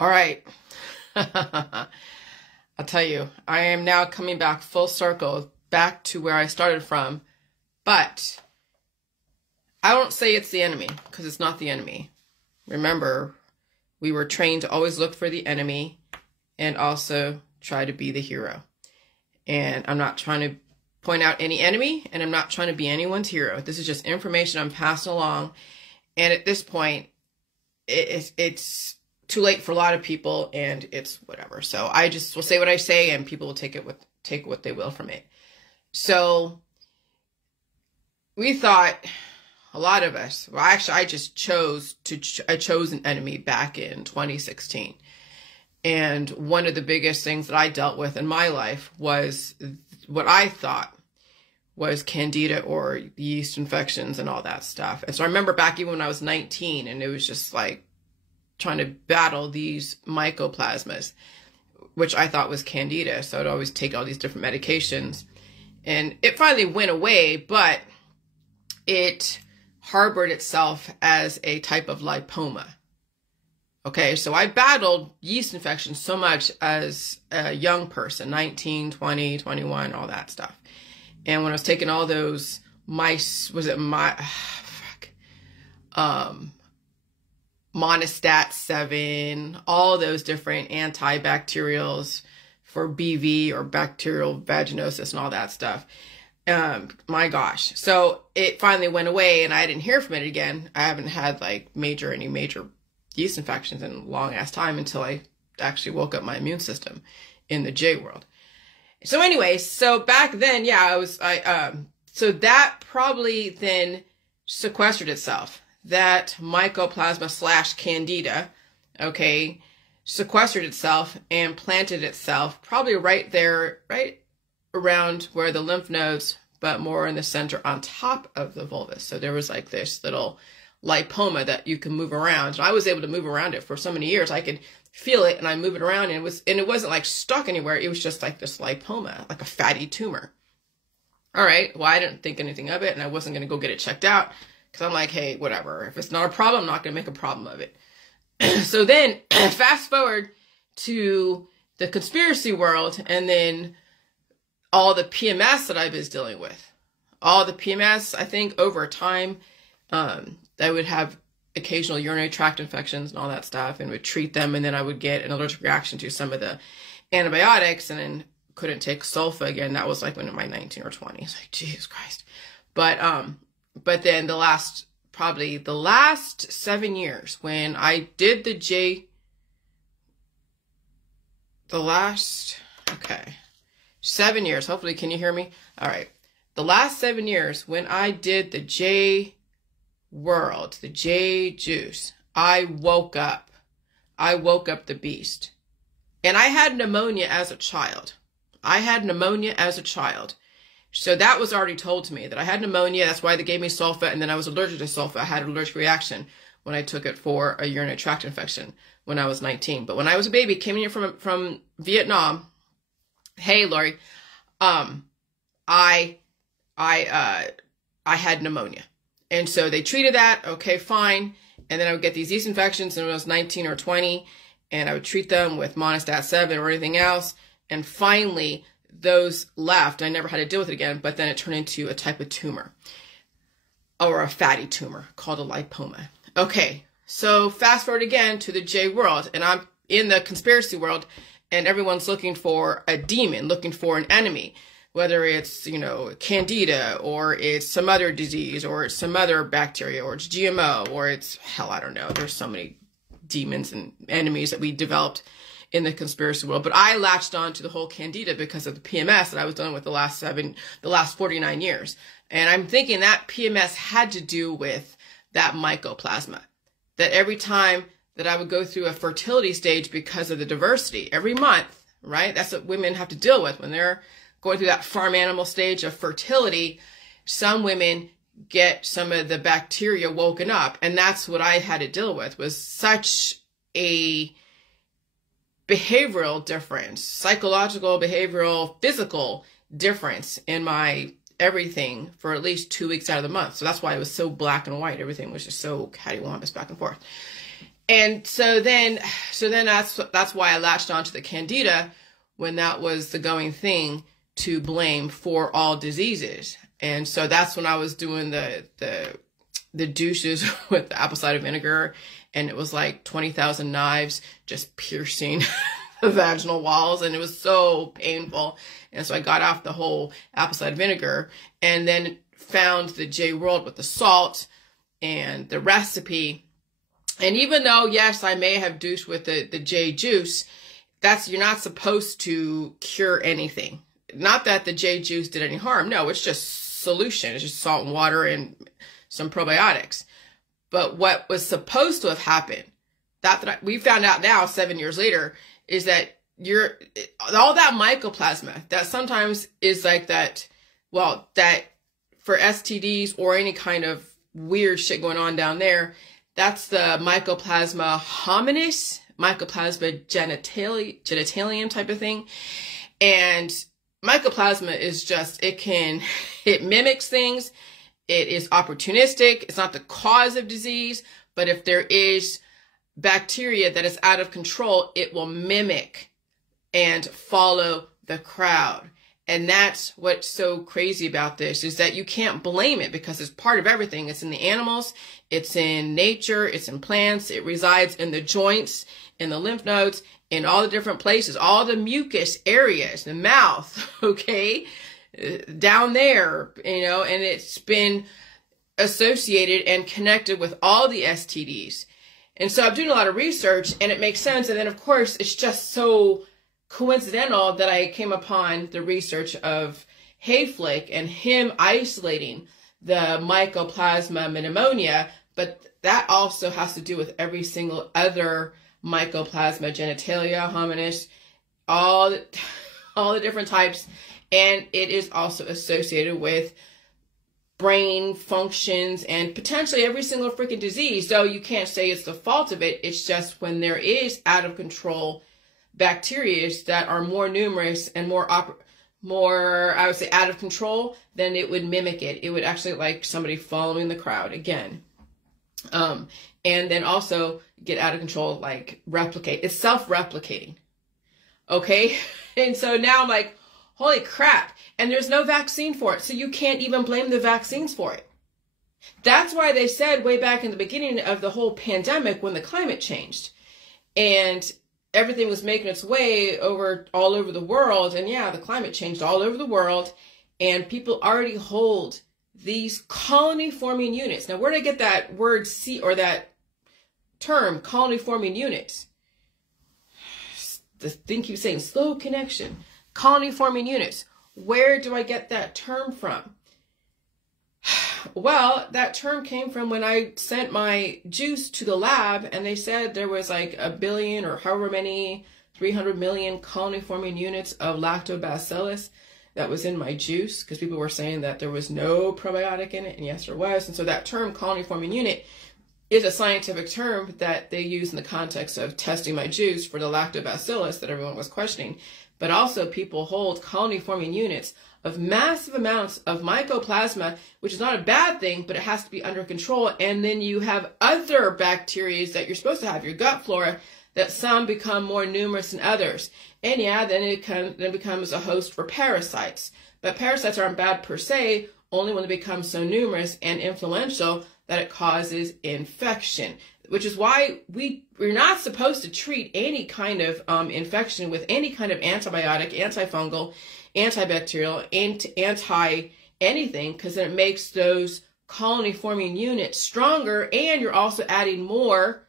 All right. I'll tell you, I am now coming back full circle, back to where I started from. But I won't say it's the enemy, because it's not the enemy. Remember, we were trained to always look for the enemy and also try to be the hero. And I'm not trying to point out any enemy, and I'm not trying to be anyone's hero. This is just information I'm passing along. And at this point, it's too late for a lot of people, and it's whatever. So I just will say what I say, and people will take what they will from it. So we thought, a lot of us, well, actually, I chose an enemy back in 2016. And one of the biggest things that I dealt with in my life was what I thought was candida or yeast infections and all that stuff. And so I remember back even when I was 19, and it was just like trying to battle these mycoplasmas, which I thought was candida. So I'd always take all these different medications. And it finally went away, but it harbored itself as a type of lipoma. Okay, so I battled yeast infections so much as a young person, 19, 20, 21, all that stuff. And when I was taking all those Monostat 7, all those different antibacterials for BV or bacterial vaginosis and all that stuff. My gosh. So it finally went away, and I didn't hear from it again. I haven't had like any major yeast infections in a long ass time until I actually woke up my immune system in the J world. So anyway, so back then, yeah, so that probably then sequestered itself. That Mycoplasma / Candida, okay, sequestered itself and planted itself probably right there, right around where the lymph nodes, but more in the center on top of the vulvus. So there was like this little lipoma that you can move around. And I was able to move around it for so many years. I could feel it, and I move it around, and it wasn't like stuck anywhere. It was just like this lipoma, like a fatty tumor. All right. Well, I didn't think anything of it, and I wasn't going to go get it checked out, because I'm like, hey, whatever. If it's not a problem, I'm not going to make a problem of it. So then fast forward to the conspiracy world, and then all the PMS that I was dealing with. All the PMS, I think over time, I would have occasional urinary tract infections and all that stuff, and would treat them, and then I would get an allergic reaction to some of the antibiotics, and then couldn't take sulfa again. That was like when in my 19 or 20. It's like, Jesus Christ. But then the last 7 years when I did the 7 years, hopefully, can you hear me? All right. The last 7 years when I did the J world, the J juice, I woke up the beast. And I had pneumonia as a child. So that was already told to me that I had pneumonia. That's why they gave me sulfa. And then I was allergic to sulfa. I had an allergic reaction when I took it for a urinary tract infection when I was 19. But when I was a baby, came in here from Vietnam. Hey, Lori, I had pneumonia. And so they treated that. Okay, fine. And then I would get these yeast infections when I was 19 or 20, and I would treat them with Monostat 7 or anything else. And finally, those left. I never had to deal with it again, but then it turned into a type of tumor, or a fatty tumor called a lipoma. Okay, so fast forward again to the J world, and I'm in the conspiracy world, and everyone's looking for a demon, looking for an enemy, whether it's, candida, or it's some other disease, or it's some other bacteria, or it's GMO, or it's, hell, I don't know. There's so many demons and enemies that we developed in the conspiracy world. But I latched on to the whole candida because of the PMS that I was dealing with the last 49 years. And I'm thinking that PMS had to do with that mycoplasma. That every time that I would go through a fertility stage because of the diversity, every month, right? That's what women have to deal with when they're going through that farm animal stage of fertility. Some women get some of the bacteria woken up. And that's what I had to deal with, was such a behavioral difference, psychological, behavioral, physical difference in my everything for at least 2 weeks out of the month. So that's why it was so black and white. Everything was just so cattywampus back and forth. And so then that's why I latched onto the Candida when that was the going thing to blame for all diseases. And so that's when I was doing the douches with the apple cider vinegar, and it was like 20,000 knives just piercing the vaginal walls, and it was so painful. And so I got off the whole apple cider vinegar and then found the J World with the salt and the recipe. And even though, yes, I may have douched with the J juice, you're not supposed to cure anything. Not that the J juice did any harm. No, it's just solution. It's just salt and water and some probiotics. But what was supposed to have happened, that we found out now 7 years later, is that all that mycoplasma that sometimes is like that, well, that for STDs or any kind of weird shit going on down there, that's the Mycoplasma hominis, Mycoplasma genitalium type of thing. And Mycoplasma is just, it mimics things. It is opportunistic. It's not the cause of disease, but if there is bacteria that is out of control, it will mimic and follow the crowd. And that's what's so crazy about this, is that you can't blame it because it's part of everything. It's in the animals, it's in nature, it's in plants, it resides in the joints, in the lymph nodes, in all the different places, all the mucus areas, the mouth, okay, down there, and it's been associated and connected with all the STDs. And so I'm doing a lot of research, and it makes sense. And then, of course, it's just so coincidental that I came upon the research of Hayflick and him isolating the Mycoplasma pneumonia, but that also has to do with every single other Mycoplasma genitalia, hominis, all the different types, and it is also associated with brain functions and potentially every single freaking disease. So you can't say it's the fault of it. It's just when there is out of control bacteria that are more numerous and more, I would say, out of control, then it would mimic it. It would actually like somebody following the crowd again. And then also get out of control, like replicate. It's self-replicating. Okay. And so now I'm like, holy crap. And there's no vaccine for it. So you can't even blame the vaccines for it. That's why they said way back in the beginning of the whole pandemic, when the climate changed and everything was making its way all over the world. And yeah, the climate changed all over the world, and people already hold these colony forming units. Now, where did I get that word or that term, colony forming units? The thing keeps saying slow connection, colony forming units. Where do I get that term from? Well, that term came from when I sent my juice to the lab, and they said there was like 1 billion or however many, 300 million colony forming units of lactobacillus that was in my juice, because people were saying that there was no probiotic in it, and yes, there was. And so that term, colony forming unit, is a scientific term that they use in the context of testing my juice for the lactobacillus that everyone was questioning. But also people hold colony forming units of massive amounts of mycoplasma, which is not a bad thing, but it has to be under control. And then you have other bacteria that you're supposed to have, your gut flora, that some become more numerous than others. And yeah, then it becomes a host for parasites. But parasites aren't bad per se, only when they become so numerous and influential that it causes infection, which is why we're not supposed to treat any kind of infection with any kind of antibiotic, antifungal, antibacterial, anti-anything, because then it makes those colony forming units stronger, and you're also adding more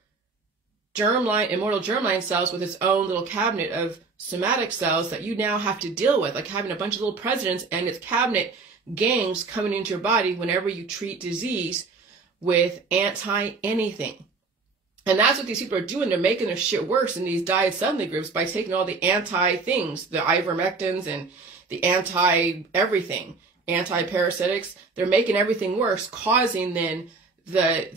immortal germline cells with its own little cabinet of somatic cells that you now have to deal with, like having a bunch of little presidents and its cabinet gangs coming into your body whenever you treat disease with anti-anything. And that's what these people are doing. They're making their shit worse in these diet suddenly groups by taking all the anti-things, the ivermectins and the anti-everything, anti-parasitics. They're making everything worse, causing then the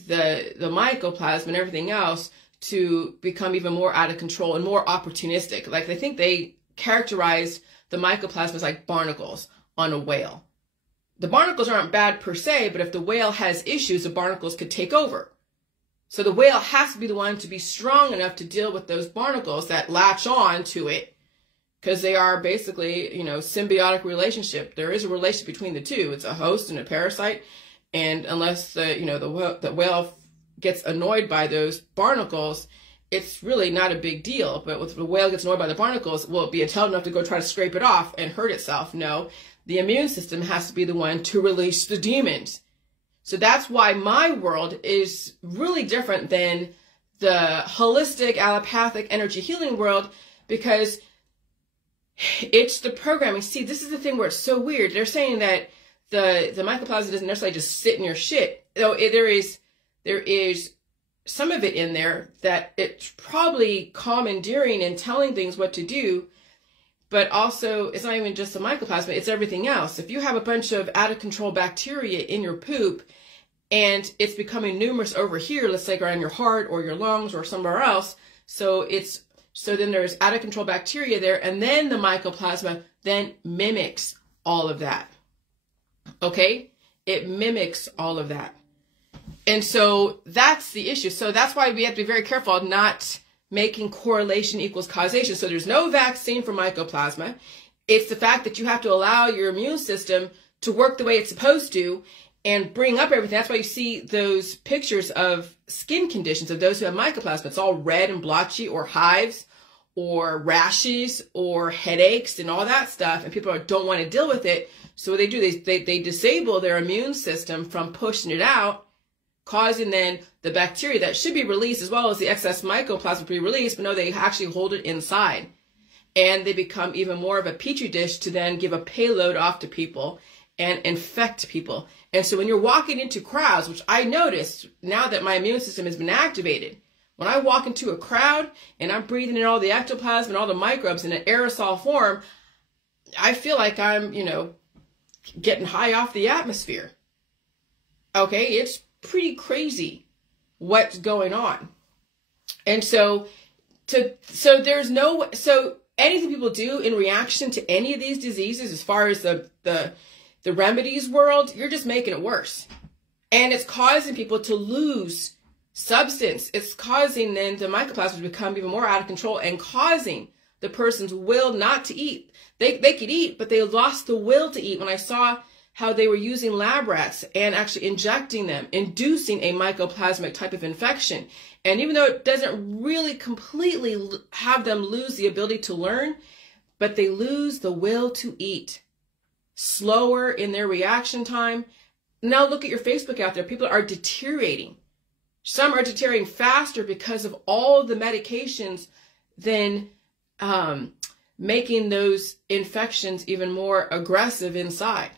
mycoplasma and everything else to become even more out of control and more opportunistic. Like, I think they characterized the mycoplasma as like barnacles on a whale. The barnacles aren't bad per se, but if the whale has issues, the barnacles could take over. So the whale has to be the one to be strong enough to deal with those barnacles that latch on to it, because they are basically, symbiotic relationship. There is a relationship between the two. It's a host and a parasite. And unless the whale gets annoyed by those barnacles, it's really not a big deal. But if the whale gets annoyed by the barnacles, will it be intelligent enough to go try to scrape it off and hurt itself? No. The immune system has to be the one to release the demons. So that's why my world is really different than the holistic, allopathic, energy healing world, because it's the programming. See, this is the thing where it's so weird. They're saying that the mycoplasma doesn't necessarily just sit in your shit. Though there is some of it in there that it's probably commandeering and telling things what to do. But also, it's not even just the mycoplasma, it's everything else. If you have a bunch of out-of-control bacteria in your poop and it's becoming numerous over here, let's say around your heart or your lungs or somewhere else, so then there's out-of-control bacteria there, and then the mycoplasma then mimics all of that. Okay? It mimics all of that. And so that's the issue. So that's why we have to be very careful not making correlation equals causation. So there's no vaccine for mycoplasma. It's the fact that you have to allow your immune system to work the way it's supposed to and bring up everything. That's why you see those pictures of skin conditions of those who have mycoplasma. It's all red and blotchy, or hives or rashes or headaches and all that stuff. And people don't want to deal with it. So what they do, they disable their immune system from pushing it out, causing then the bacteria that should be released as well as the excess mycoplasma be released, but no, they actually hold it inside. And they become even more of a petri dish to then give a payload off to people and infect people. And so when you're walking into crowds, which I noticed now that my immune system has been activated, when I walk into a crowd and I'm breathing in all the ectoplasm and all the microbes in an aerosol form, I feel like I'm, getting high off the atmosphere. Okay, it's pretty crazy what's going on. And so anything people do in reaction to any of these diseases, as far as the remedies world, you're just making it worse. And it's causing people to lose substance. It's causing then the mycoplasma to become even more out of control and causing the person's will not to eat. They could eat, but they lost the will to eat. When I saw how they were using lab rats and actually injecting them, inducing a mycoplasmic type of infection. And even though it doesn't really completely have them lose the ability to learn, but they lose the will to eat. Slower in their reaction time. Now look at your Facebook out there. People are deteriorating. Some are deteriorating faster because of all the medications than making those infections even more aggressive inside,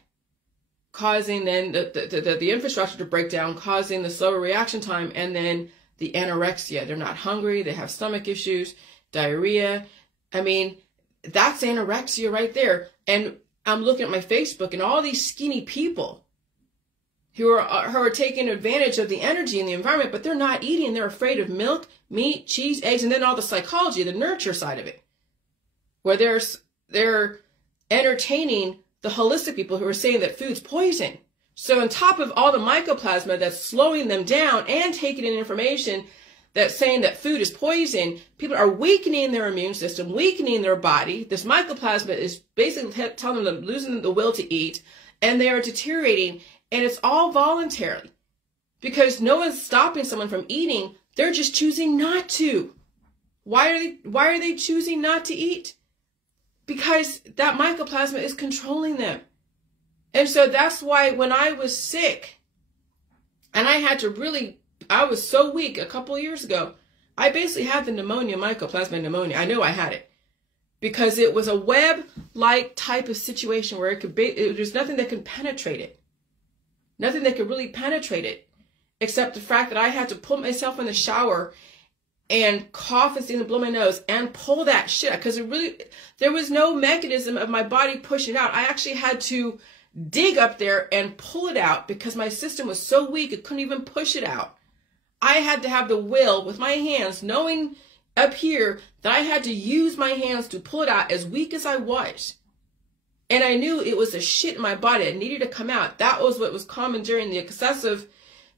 causing then the infrastructure to break down, causing the slower reaction time, and then the anorexia. They're not hungry, they have stomach issues, diarrhea. I mean, that's anorexia right there. And I'm looking at my Facebook and all these skinny people who are taking advantage of the energy in the environment, but they're not eating. They're afraid of milk, meat, cheese, eggs, and then all the psychology, the nurture side of it, where they're entertaining the holistic people who are saying that food's poison. So on top of all the mycoplasma that's slowing them down and taking in information that's saying that food is poison, people are weakening their immune system, weakening their body. This mycoplasma is basically telling them they're losing the will to eat, and they are deteriorating, and it's all voluntarily because no one's stopping someone from eating. They're just choosing not to. Why are they choosing not to eat? Because that mycoplasma is controlling them. And so that's why when I was sick and I was so weak a couple of years ago, I basically had the pneumonia, mycoplasma pneumonia. I know I had it because it was a web-like type of situation where there's nothing that could penetrate it. Nothing that could really penetrate it except the fact that I had to pull myself in the shower and cough and sneeze and blow my nose and pull that shit out, because there was no mechanism of my body pushing it out. I actually had to dig up there and pull it out because my system was so weak it couldn't even push it out. I had to have the will with my hands, knowing up here that I had to use my hands to pull it out, as weak as I was. And I knew it was a shit in my body that needed to come out. That was what was common during the excessive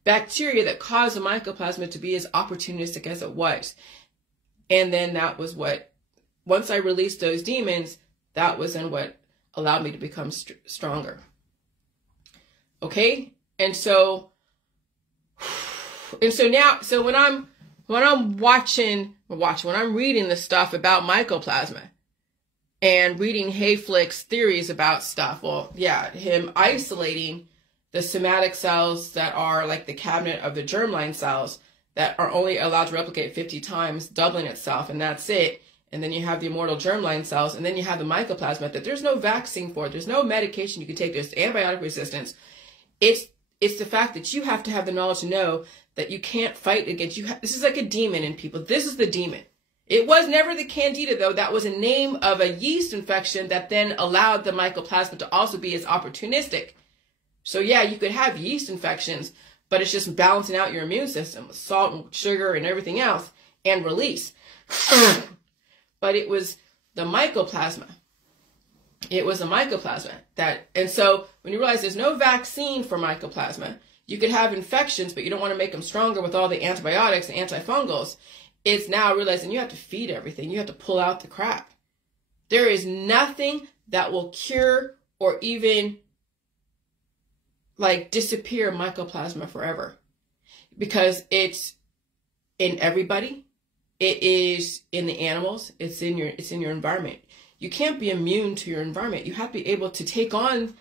bacteria that caused the mycoplasma to be as opportunistic as it was. And then that was what, once I released those demons, that was then what allowed me to become stronger. Okay? And so now, so when I'm reading the stuff about mycoplasma and reading Hayflick's theories about stuff, well, yeah, him isolating the somatic cells that are like the cabinet of the germline cells that are only allowed to replicate 50 times, doubling itself, and that's it. And then you have the immortal germline cells, and then you have the mycoplasma that there's no vaccine for. There's no medication you can take. There's antibiotic resistance. It's the fact that you have to have the knowledge to know that you can't fight against you. This is like a demon in people. This is the demon. It was never the candida, though. That was a name of a yeast infection that then allowed the mycoplasma to also be as opportunistic. So yeah, you could have yeast infections, but it's just balancing out your immune system with salt and sugar and everything else and release. But it was the mycoplasma. It was the mycoplasma that, and so when you realize there's no vaccine for mycoplasma, you could have infections, but you don't want to make them stronger with all the antibiotics and antifungals. It's now realizing you have to feed everything. You have to pull out the crap. There is nothing that will cure or even like disappear mycoplasma forever, because it's in everybody. It is in the animals. It's in your environment. You can't be immune to your environment. You have to be able to take on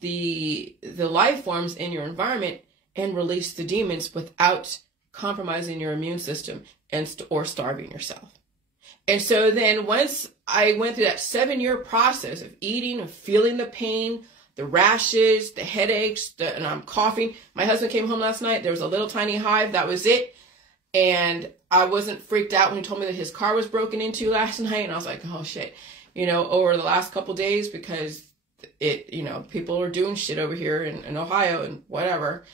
the life forms in your environment and release the demons without compromising your immune system or starving yourself. And so then once I went through that 7-year process of eating, of feeling the pain, the rashes, the headaches, and I'm coughing. My husband came home last night. There was a little tiny hive. That was it. And I wasn't freaked out when he told me that his car was broken into last night. And I was like, oh shit, over the last couple days, because people are doing shit over here in Ohio and whatever.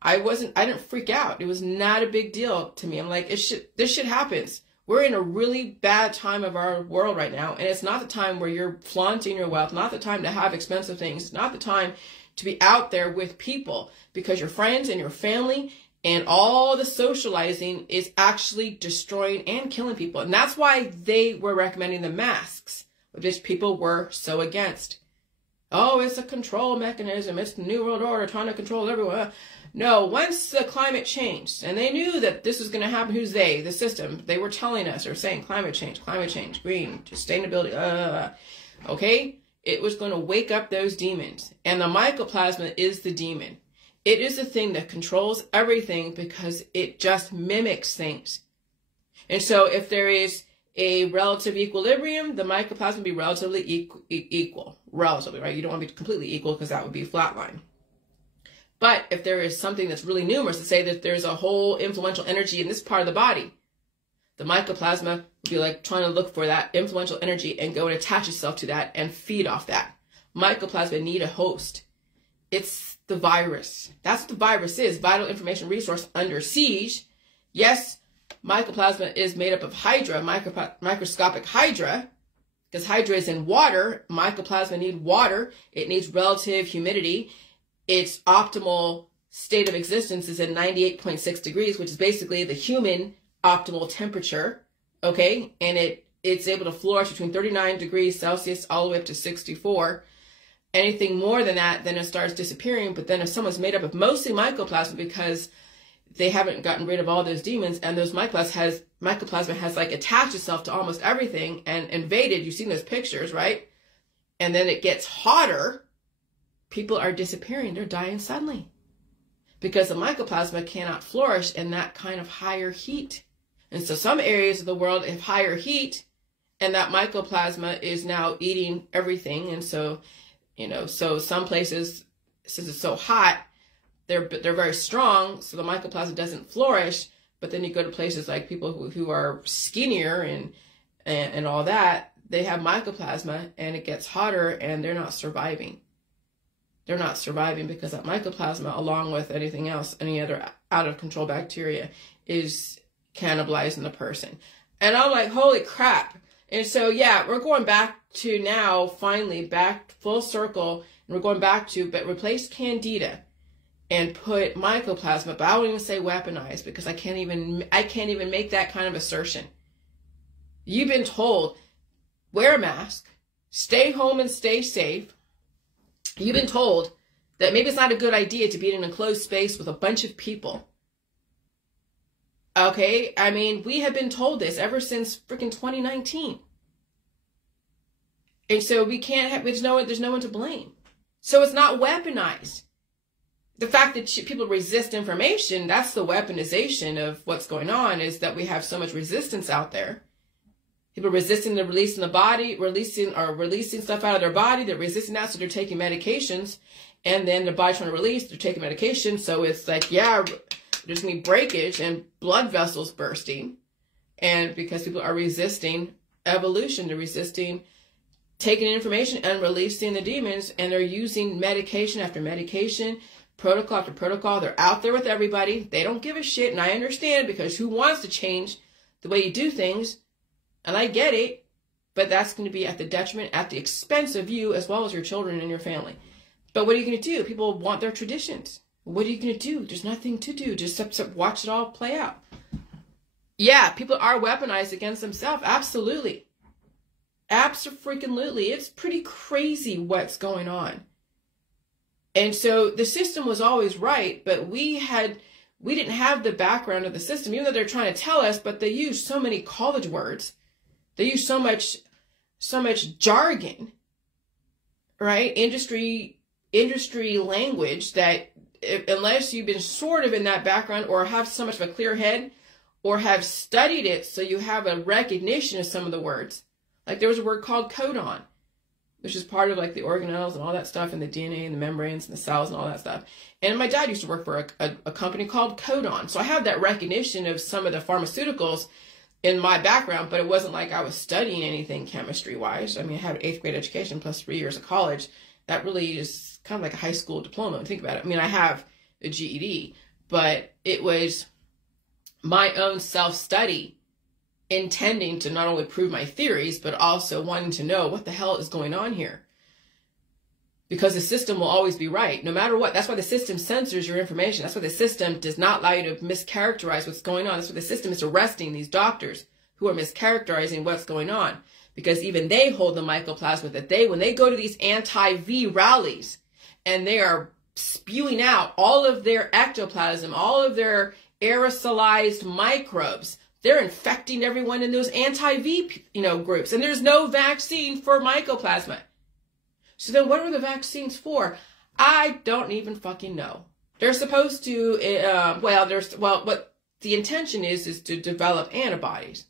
I didn't freak out. It was not a big deal to me. I'm like, this shit happens. We're in a really bad time of our world right now. And it's not the time where you're flaunting your wealth, not the time to have expensive things. It's not the time to be out there with people, because your friends and your family and all the socializing is actually destroying and killing people. And that's why they were recommending the masks, which people were so against. Oh, it's a control mechanism. It's the New World Order trying to control everyone. No, once the climate changed, and they knew that this was going to happen. Who's they? The system. They were telling us or saying climate change, green, sustainability, okay? It was going to wake up those demons. And the mycoplasma is the demon. It is the thing that controls everything because it just mimics things. And so if there is a relative equilibrium, the mycoplasma will be relatively equal. Relatively, right? You don't want to be completely equal because that would be flatline. But if there is something that's really numerous, to say that there's a whole influential energy in this part of the body, the mycoplasma would be like trying to look for that influential energy and go and attach itself to that and feed off that. Mycoplasma need a host. It's the virus. That's what the virus is. Vital information resource under siege. Yes, mycoplasma is made up of hydra, microscopic hydra, because hydra is in water. Mycoplasma need water. It needs relative humidity. Its optimal state of existence is at 98.6 degrees, which is basically the human optimal temperature, okay? And it's able to flourish between 39 degrees Celsius all the way up to 64. Anything more than that, then it starts disappearing. But then if someone's made up of mostly mycoplasma because they haven't gotten rid of all those demons, and those mycoplasma has like attached itself to almost everything and invaded. You've seen those pictures, right? And then it gets hotter. People are disappearing. They're dying suddenly because the mycoplasma cannot flourish in that kind of higher heat. And so some areas of the world have higher heat, and that mycoplasma is now eating everything. And so, so some places, since it's so hot, they're very strong, so the mycoplasma doesn't flourish. But then you go to places like people who are skinnier and all that, they have mycoplasma, and it gets hotter, and they're not surviving. They're not surviving because that mycoplasma, along with anything else, any other out of control bacteria, is cannibalizing the person. And I'm like, holy crap. And so, yeah, we're going back to now, finally, back full circle, and we're going back to, but replace candida. and put mycoplasma, but I won't even say weaponized because I can't even make that kind of assertion. You've been told, wear a mask, stay home and stay safe. You've been told that maybe it's not a good idea to be in an enclosed space with a bunch of people. Okay, I mean, we have been told this ever since freaking 2019. And so we can't have, there's no one to blame. So it's not weaponized. The fact that people resist information, that's the weaponization of what's going on, is that we have so much resistance out there. People resisting the release in the body, releasing stuff out of their body. They're resisting that, so they're taking medications. And then the body's trying to release, they're taking medication. So it's like, yeah, there's going to be breakage and blood vessels bursting. And because people are resisting evolution, they're resisting taking in information and releasing the demons. And they're using medication after medication, protocol after protocol. They're out there with everybody. They don't give a shit. And I understand, because who wants to change the way you do things? And I get it, but that's going to be at the detriment, at the expense of you, as well as your children and your family. But what are you going to do? People want their traditions. What are you going to do? There's nothing to do. Just watch it all play out. Yeah, people are weaponized against themselves. Absolutely. Abso-freaking-lutely. It's pretty crazy what's going on. And so the system was always right, but we didn't have the background of the system, even though they're trying to tell us, but they use so many college words. They use so much jargon, right? Industry language that unless you've been sort of in that background or have so much of a clear head or have studied it so you have a recognition of some of the words. Like there was a word called codon, which is part of like the organelles and all that stuff and the DNA and the membranes and the cells and all that stuff. And my dad used to work for a company called Codon. So I have that recognition of some of the pharmaceuticals in my background, but it wasn't like I was studying anything chemistry-wise. I mean, I had an 8th grade education plus 3 years of college. That really is kind of like a high school diploma. Think about it. I mean, I have a GED, but it was my own self-study intending to not only prove my theories, but also wanting to know what the hell is going on here. Because the system will always be right, no matter what. That's why the system censors your information. That's why the system does not allow you to mischaracterize what's going on. That's why the system is arresting these doctors who are mischaracterizing what's going on. Because even they hold the mycoplasma that when they go to these anti-V rallies and they are spewing out all of their ectoplasm, all of their aerosolized microbes, they're infecting everyone in those anti-V, groups. And there's no vaccine for mycoplasma. So then what are the vaccines for? I don't even fucking know. They're supposed to, what the intention is to develop antibodies.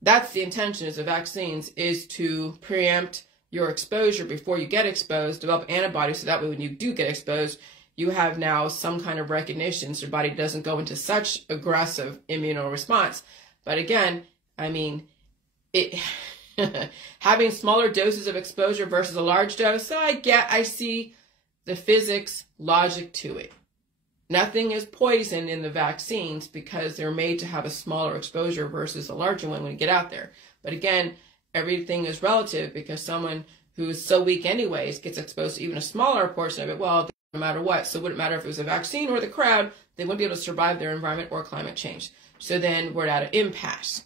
That's the intention is the vaccines is to preempt your exposure before you get exposed, develop antibodies so that way when you do get exposed, you have now some kind of recognition so your body doesn't go into such aggressive immune response. But again, I mean, having smaller doses of exposure versus a large dose, so I see the physics logic to it. Nothing is poison in the vaccines because they're made to have a smaller exposure versus a larger one when you get out there. But again, everything is relative because someone who's so weak anyways gets exposed to even a smaller portion of it, well, no matter what. So it wouldn't matter if it was a vaccine or the crowd, they wouldn't be able to survive their environment or climate change. So then we're at an impasse.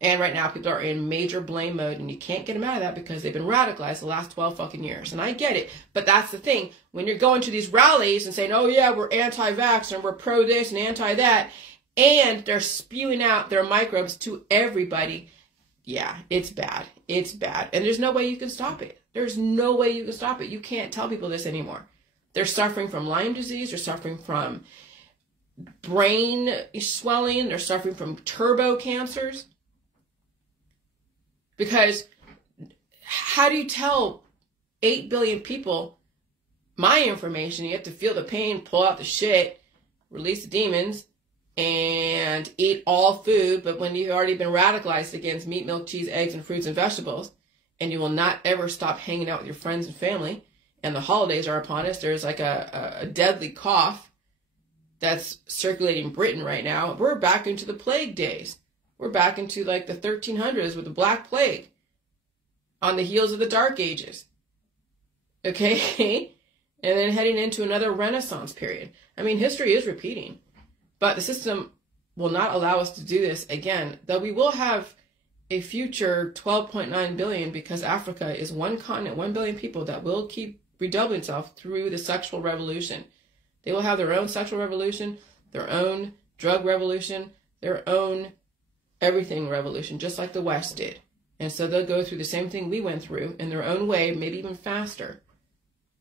And right now people are in major blame mode and you can't get them out of that because they've been radicalized the last 12 fucking years. And I get it. But that's the thing. When you're going to these rallies and saying, oh yeah, we're anti-vax and we're pro this and anti that, and they're spewing out their microbes to everybody, yeah, it's bad. It's bad. And there's no way you can stop it. There's no way you can stop it. You can't tell people this anymore. They're suffering from Lyme disease. They're suffering from brain swelling. They're suffering from turbo cancers. Because how do you tell 8 billion people my information? You have to feel the pain, pull out the shit, release the demons, and eat all food. But when you've already been radicalized against meat, milk, cheese, eggs, and fruits and vegetables, and you will not ever stop hanging out with your friends and family, and the holidays are upon us, there's like a deadly cough that's circulating Britain right now. We're back into the plague days. We're back into like the 1300s with the Black Plague on the heels of the Dark Ages. Okay? and then heading into another Renaissance period. I mean, history is repeating, but the system will not allow us to do this again, though we will have a future 12.9 billion because Africa is one continent, 1 billion people that will keep redoubling itself through the sexual revolution. They will have their own sexual revolution, their own drug revolution, their own everything revolution, just like the West did. And so they'll go through the same thing we went through in their own way, maybe even faster.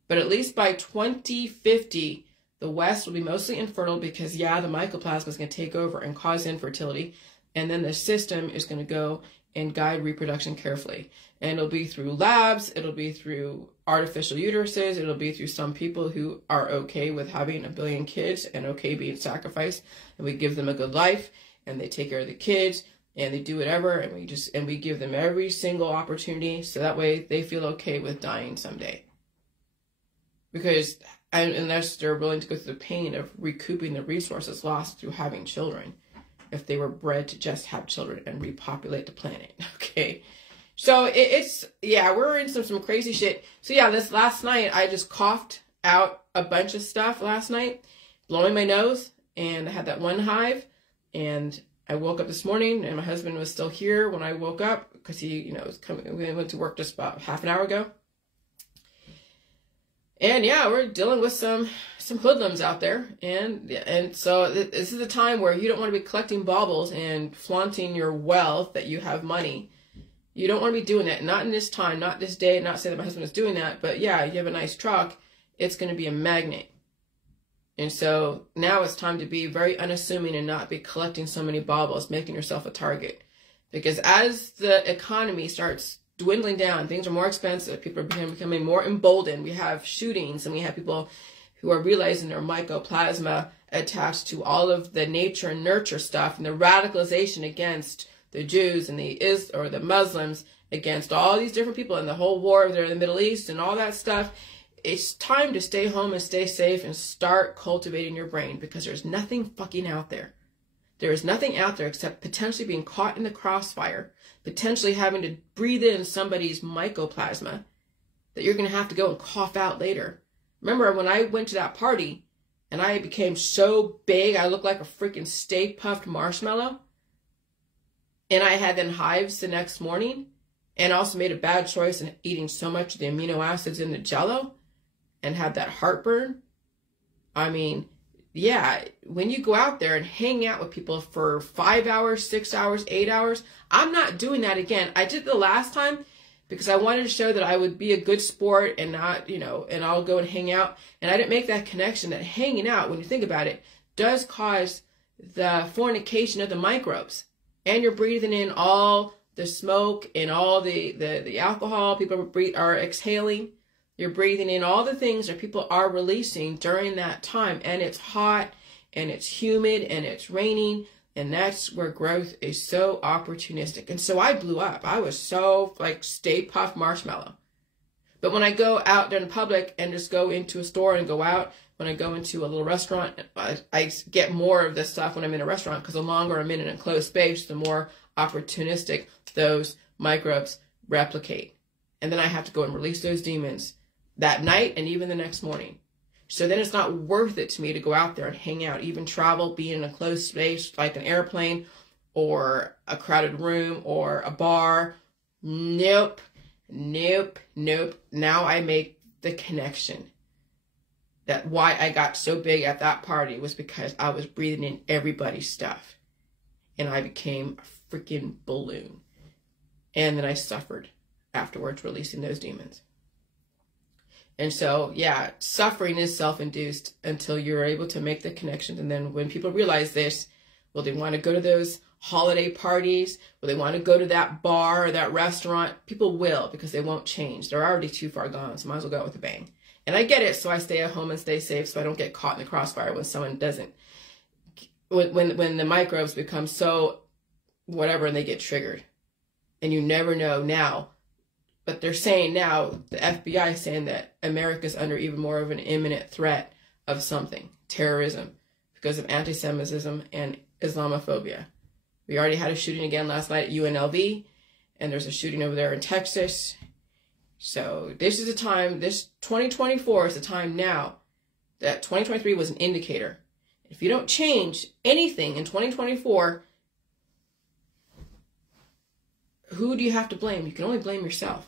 But at least by 2050, the West will be mostly infertile because, yeah, the mycoplasma is going to take over and cause infertility. And then the system is going to go and guide reproduction carefully. And it'll be through labs, it'll be through artificial uteruses, it'll be through some people who are okay with having 1 billion kids and okay being sacrificed, and we give them a good life, and they take care of the kids, and they do whatever, and we give them every single opportunity, so that way they feel okay with dying someday. Because unless they're willing to go through the pain of recouping the resources lost through having children, if they were bred to just have children and repopulate the planet, okay? So we're in some crazy shit. So yeah, this last night, I just coughed out a bunch of stuff last night, blowing my nose, and I had that one hive, and I woke up this morning, and my husband was still here when I woke up, because he, was coming, we went to work just about half an hour ago. And yeah, we're dealing with some hoodlums out there, and so this is a time where you don't want to be collecting baubles and flaunting your wealth that you have money. You don't want to be doing that. Not in this time, not this day. Not saying that my husband is doing that, but yeah, you have a nice truck, it's going to be a magnet. And so now it's time to be very unassuming and not be collecting so many baubles, making yourself a target. Because as the economy starts dwindling down, things are more expensive, people are becoming more emboldened, we have shootings, and we have people who are realizing their mycoplasma attached to all of the nature and nurture stuff, and the radicalization against the Jews and the Muslims, against all these different people, and the whole war there in the Middle East and all that stuff. It's time to stay home and stay safe and start cultivating your brain, because there's nothing fucking out there. There is nothing out there except potentially being caught in the crossfire, potentially having to breathe in somebody's mycoplasma that you're going to have to go and cough out later. Remember when I went to that party and I became so big, I looked like a freaking Stay Puffed marshmallow, and I had then hives the next morning, and also made a bad choice in eating so much of the amino acids in the Jell-O and had that heartburn. I mean, yeah, when you go out there and hang out with people for 5 hours, 6 hours, 8 hours, I'm not doing that again. I did the last time because I wanted to show that I would be a good sport and not, and I'll go and hang out. And I didn't make that connection that hanging out, when you think about it, does cause the fornication of the microbes. And you're breathing in all the smoke and all the alcohol people are exhaling. You're breathing in all the things that people are releasing during that time. And it's hot and it's humid and it's raining. And that's where growth is so opportunistic. And so I blew up. I was so like Stay Puft marshmallow. But when I go out there in public and just go into a store and go out, when I go into a little restaurant, I get more of this stuff when I'm in a restaurant, because the longer I'm in an enclosed space, the more opportunistic those microbes replicate. And then I have to go and release those demons that night and even the next morning. So then it's not worth it to me to go out there and hang out, even travel, be in a closed space like an airplane or a crowded room or a bar. Nope. Now I make the connection that why I got so big at that party was because I was breathing in everybody's stuff. And I became a freaking balloon. And then I suffered afterwards, releasing those demons. And so, yeah, suffering is self-induced until you're able to make the connections. And then when people realize this, will they want to go to those holiday parties? Will they want to go to that bar or that restaurant? People will, because they won't change. They're already too far gone, so might as well go out with a bang. And I get it, so I stay at home and stay safe so I don't get caught in the crossfire when someone doesn't. When the microbes become so whatever and they get triggered. And you never know now. But they're saying now, the FBI is saying that America's under even more of an imminent threat of something, terrorism, because of anti-Semitism and Islamophobia. We already had a shooting again last night at UNLV, and there's a shooting over there in Texas. So this is the time, this 2024 is the time now that 2023 was an indicator. If you don't change anything in 2024, who do you have to blame? You can only blame yourself.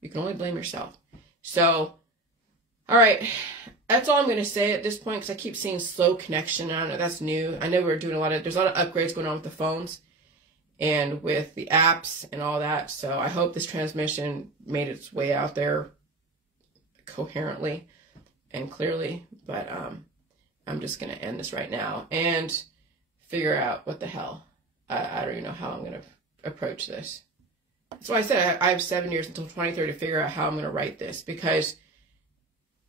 You can only blame yourself. So, all right, that's all I'm going to say at this point, because I keep seeing slow connection. I don't know, that's new. I know we're doing there's a lot of upgrades going on with the phones and with the apps and all that. So I hope this transmission made its way out there coherently and clearly. But I'm just going to end this right now and figure out what the hell. I don't even know how I'm going to approach this. That's why I said I have 7 years until 2030 to figure out how I'm going to write this, because,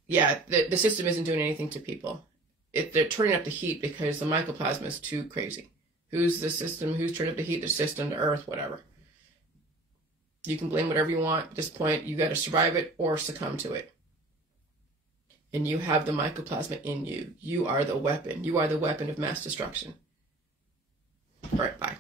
yeah, the system isn't doing anything to people. They're turning up the heat because the mycoplasma is too crazy. Who's the system? Who's turning up the heat? The system, the earth, whatever. You can blame whatever you want. At this point, you got to survive it or succumb to it. And you have the mycoplasma in you. You are the weapon. You are the weapon of mass destruction. All right, bye.